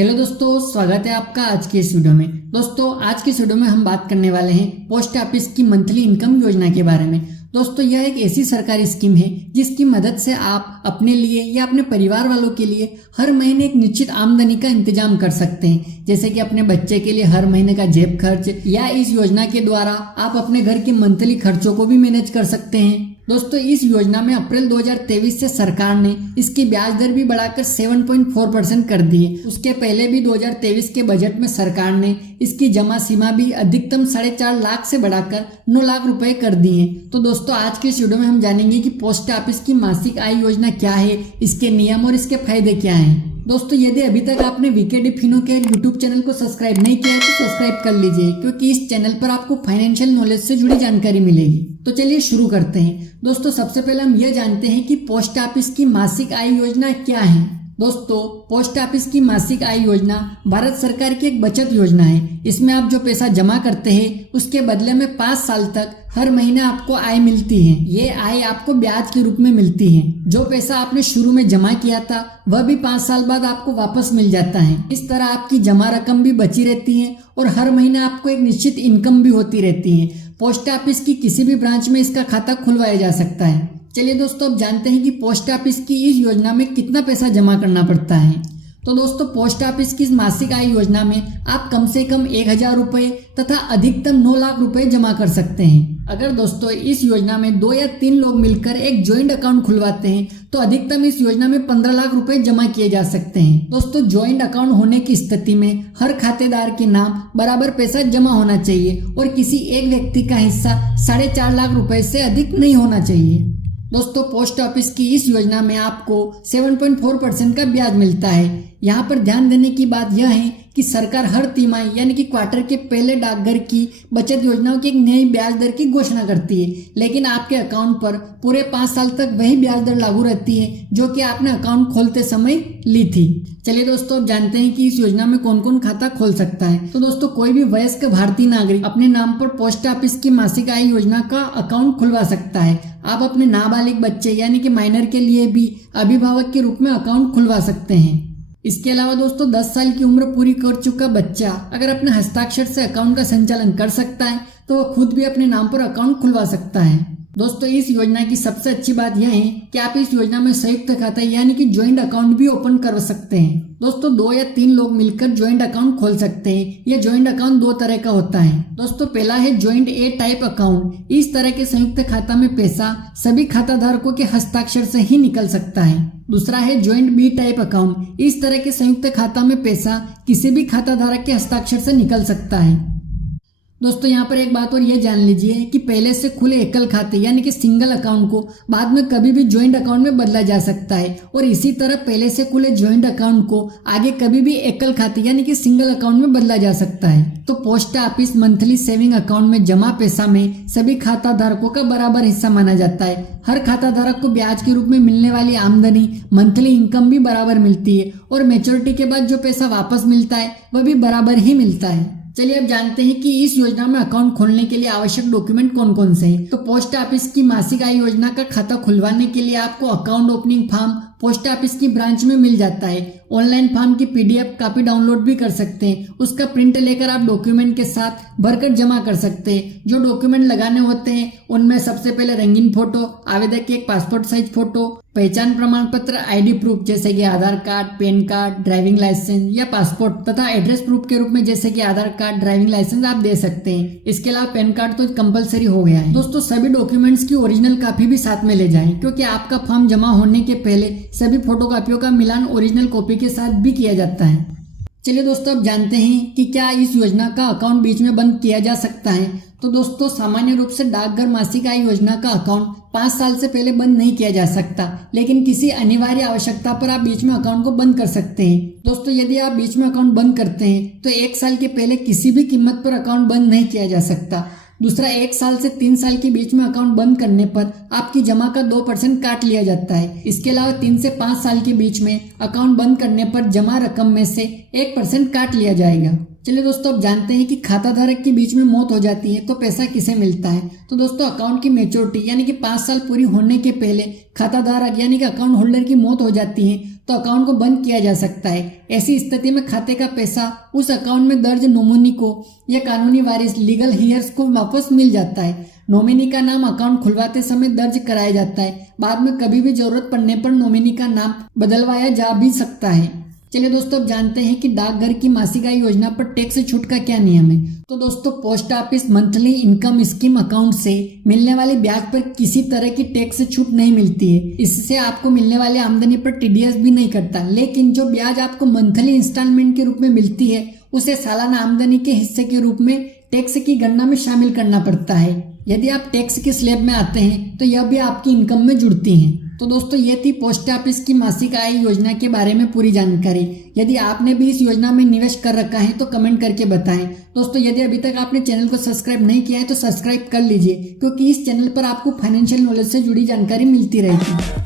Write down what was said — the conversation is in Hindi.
हेलो दोस्तों, स्वागत है आपका आज के इस वीडियो में। दोस्तों आज की इस वीडियो में हम बात करने वाले हैं पोस्ट ऑफिस की मंथली इनकम योजना के बारे में। दोस्तों यह एक ऐसी सरकारी स्कीम है जिसकी मदद से आप अपने लिए या अपने परिवार वालों के लिए हर महीने एक निश्चित आमदनी का इंतजाम कर सकते हैं, जैसे कि अपने बच्चे के लिए हर महीने का जेब खर्च, या इस योजना के द्वारा आप अपने घर के मंथली खर्चों को भी मैनेज कर सकते हैं। दोस्तों इस योजना में अप्रैल 2023 से सरकार ने इसकी ब्याज दर भी बढ़ाकर 7.4% कर दी है। उसके पहले भी 2023 के बजट में सरकार ने इसकी जमा सीमा भी अधिकतम 4.5 लाख से बढ़ाकर 9 लाख रुपए कर दी है। तो दोस्तों आज के इस वीडियो में हम जानेंगे कि पोस्ट ऑफिस की मासिक आय योजना क्या है, इसके नियम और इसके फायदे क्या हैं। दोस्तों यदि अभी तक आपने वीकेडी फिनो के यूट्यूब चैनल को सब्सक्राइब नहीं किया है तो सब्सक्राइब कर लीजिए, क्योंकि इस चैनल पर आपको फाइनेंशियल नॉलेज से जुड़ी जानकारी मिलेगी। तो चलिए शुरू करते हैं। दोस्तों सबसे पहले हम यह जानते हैं कि पोस्ट ऑफिस की मासिक आय योजना क्या है। दोस्तों पोस्ट ऑफिस की मासिक आय योजना भारत सरकार की एक बचत योजना है। इसमें आप जो पैसा जमा करते हैं उसके बदले में 5 साल तक हर महीने आपको आय मिलती है। ये आय आपको ब्याज के रूप में मिलती है। जो पैसा आपने शुरू में जमा किया था वह भी 5 साल बाद आपको वापस मिल जाता है। इस तरह आपकी जमा रकम भी बची रहती है और हर महीने आपको एक निश्चित इनकम भी होती रहती है। पोस्ट ऑफिस की किसी भी ब्रांच में इसका खाता खुलवाया जा सकता है। चलिए दोस्तों अब जानते हैं कि पोस्ट ऑफिस की इस योजना में कितना पैसा जमा करना पड़ता है। तो दोस्तों पोस्ट ऑफिस की इस मासिक आय योजना में आप कम से कम 1,000 रुपए तथा अधिकतम 9 लाख रुपए जमा कर सकते हैं। अगर दोस्तों इस योजना में 2 या 3 लोग मिलकर एक ज्वाइंट अकाउंट खुलवाते हैं तो अधिकतम इस योजना में 15 लाख रुपए जमा किए जा सकते हैं। दोस्तों ज्वाइंट अकाउंट होने की स्थिति में हर खातेदार के नाम बराबर पैसा जमा होना चाहिए और किसी एक व्यक्ति का हिस्सा 4.5 लाख रुपए से अधिक नहीं होना चाहिए। दोस्तों पोस्ट ऑफिस की इस योजना में आपको 7.4% का ब्याज मिलता है। यहाँ पर ध्यान देने की बात यह है कि सरकार हर तिमाही यानी कि क्वार्टर के पहले डाकघर की बचत योजनाओं की एक नई ब्याज दर की घोषणा करती है, लेकिन आपके अकाउंट पर पूरे 5 साल तक वही ब्याज दर लागू रहती है जो कि आपने अकाउंट खोलते समय ली थी। चलिए दोस्तों अब जानते हैं कि इस योजना में कौन कौन खाता खोल सकता है। तो दोस्तों कोई भी वयस्क भारतीय नागरिक अपने नाम पर पोस्ट ऑफिस की मासिक आय योजना का अकाउंट खुलवा सकता है। आप अपने नाबालिग बच्चे यानी कि माइनर के लिए भी अभिभावक के रूप में अकाउंट खुलवा सकते हैं। इसके अलावा दोस्तों 10 साल की उम्र पूरी कर चुका बच्चा अगर अपने हस्ताक्षर से अकाउंट का संचालन कर सकता है तो वह खुद भी अपने नाम पर अकाउंट खुलवा सकता है। दोस्तों इस योजना की सबसे अच्छी बात यह है कि आप इस योजना में संयुक्त खाता यानी कि ज्वाइंट अकाउंट भी ओपन कर सकते हैं। दोस्तों 2 या 3 लोग मिलकर ज्वाइंट अकाउंट खोल सकते हैं। यह ज्वाइंट अकाउंट 2 तरह का होता है। दोस्तों पहला है ज्वाइंट ए टाइप अकाउंट। इस तरह के संयुक्त खाता में पैसा सभी खाता धारकों के हस्ताक्षर से ही निकल सकता है। दूसरा है ज्वाइंट बी टाइप अकाउंट। इस तरह के संयुक्त खाता में पैसा किसी भी खाता धारक के हस्ताक्षर से निकल सकता है। दोस्तों यहाँ पर एक बात और ये जान लीजिए कि पहले से खुले एकल खाते यानी कि सिंगल अकाउंट को बाद में कभी भी ज्वाइंट अकाउंट में बदला जा सकता है, और इसी तरह पहले से खुले ज्वाइंट अकाउंट को आगे कभी भी एकल खाते यानी कि सिंगल अकाउंट में बदला जा सकता है। तो post office monthly saving account में जमा पैसा में सभी खाता धारकों का बराबर हिस्सा माना जाता है। हर खाता धारक को ब्याज के रूप में मिलने वाली आमदनी मंथली इनकम भी बराबर मिलती है और मैच्योरिटी के बाद जो पैसा वापस मिलता है वह भी बराबर ही मिलता है। चलिए अब जानते हैं कि इस योजना में अकाउंट खोलने के लिए आवश्यक डॉक्यूमेंट कौन कौन से हैं। तो पोस्ट ऑफिस की मासिक आय योजना का खाता खुलवाने के लिए आपको account opening form post office की ब्रांच में मिल जाता है। ऑनलाइन फॉर्म की PDF कॉपी डाउनलोड भी कर सकते हैं। उसका प्रिंट लेकर आप डॉक्यूमेंट के साथ भरकर जमा कर सकते हैं। जो डॉक्यूमेंट लगाने होते हैं उनमें सबसे पहले रंगीन फोटो, आवेदक की एक पासपोर्ट साइज फोटो, पहचान प्रमाण पत्र, ID प्रूफ जैसे कि Aadhaar card, PAN card, driving licence या पासपोर्ट तथा एड्रेस प्रूफ के रूप में जैसे कि आधार कार्ड, ड्राइविंग लाइसेंस आप दे सकते हैं। इसके अलावा पैन कार्ड तो कंपलसरी हो गया है। दोस्तों सभी डॉक्यूमेंट्स की ओरिजिनल कॉपी भी साथ में ले जाएं, क्योंकि आपका फॉर्म जमा होने के पहले सभी फोटोकॉपियों का मिलान ओरिजिनल कॉपी के साथ भी किया जाता है। चलिए दोस्तों अब जानते हैं कि क्या इस योजना का अकाउंट बीच में बंद किया जा सकता है। तो दोस्तों सामान्य रूप से डाकघर मासिक आय योजना का अकाउंट 5 साल से पहले बंद नहीं किया जा सकता, लेकिन किसी अनिवार्य आवश्यकता पर आप बीच में अकाउंट को बंद कर सकते हैं। दोस्तों यदि आप बीच में अकाउंट बंद करते हैं तो 1 साल के पहले किसी भी कीमत पर अकाउंट बंद नहीं किया जा सकता। दूसरा 1 साल से 3 साल के बीच में अकाउंट बंद करने पर आपकी जमा का 2% काट लिया जाता है। इसके अलावा 3 से 5 साल के बीच में अकाउंट बंद करने पर जमा रकम में से 1% काट लिया जाएगा। चलिए दोस्तों अब जानते हैं कि खाता धारक के बीच में मौत हो जाती है तो पैसा किसे मिलता है। तो दोस्तों अकाउंट की मैच्योरिटी यानी कि 5 साल पूरी होने के पहले खाता धारक यानी कि अकाउंट होल्डर की मौत हो जाती है तो अकाउंट को बंद किया जा सकता है। ऐसी स्थिति में खाते का पैसा उस अकाउंट में दर्ज नोमिनी को या कानूनी वारिस लीगल हियर्स को वापस मिल जाता है। नॉमिनी का नाम अकाउंट खुलवाते समय दर्ज कराया जाता है। बाद में कभी भी जरूरत पड़ने पर नॉमिनी का नाम बदलवाया जा भी सकता है। चलिए दोस्तों, अब जानते हैं कि डाकघर की मासिक आय योजना पर टैक्स छूट का क्या नियम है। तो दोस्तों, post office monthly income scheme account से मिलने वाले ब्याज पर किसी तरह की टैक्स छूट नहीं मिलती है। इससे आपको मिलने वाली आमदनी पर टीडीएस भी नहीं करता, लेकिन जो ब्याज आपको मंथली इंस्टॉलमेंट के रूप में मिलती है उसे सालाना आमदनी के हिस्से के रूप में टैक्स की गणना में शामिल करना पड़ता है। यदि आप टैक्स के स्लैब में आते हैं तो यह भी आपकी इनकम में जुड़ती हैं। तो दोस्तों, ये थी पोस्ट ऑफिस की मासिक आय योजना के बारे में पूरी जानकारी। यदि आपने भी इस योजना में निवेश कर रखा है तो कमेंट करके बताएं। दोस्तों, यदि अभी तक आपने चैनल को सब्सक्राइब नहीं किया है तो सब्सक्राइब कर लीजिए, क्योंकि इस चैनल पर आपको फाइनेंशियल नॉलेज से जुड़ी जानकारी मिलती रहेगी।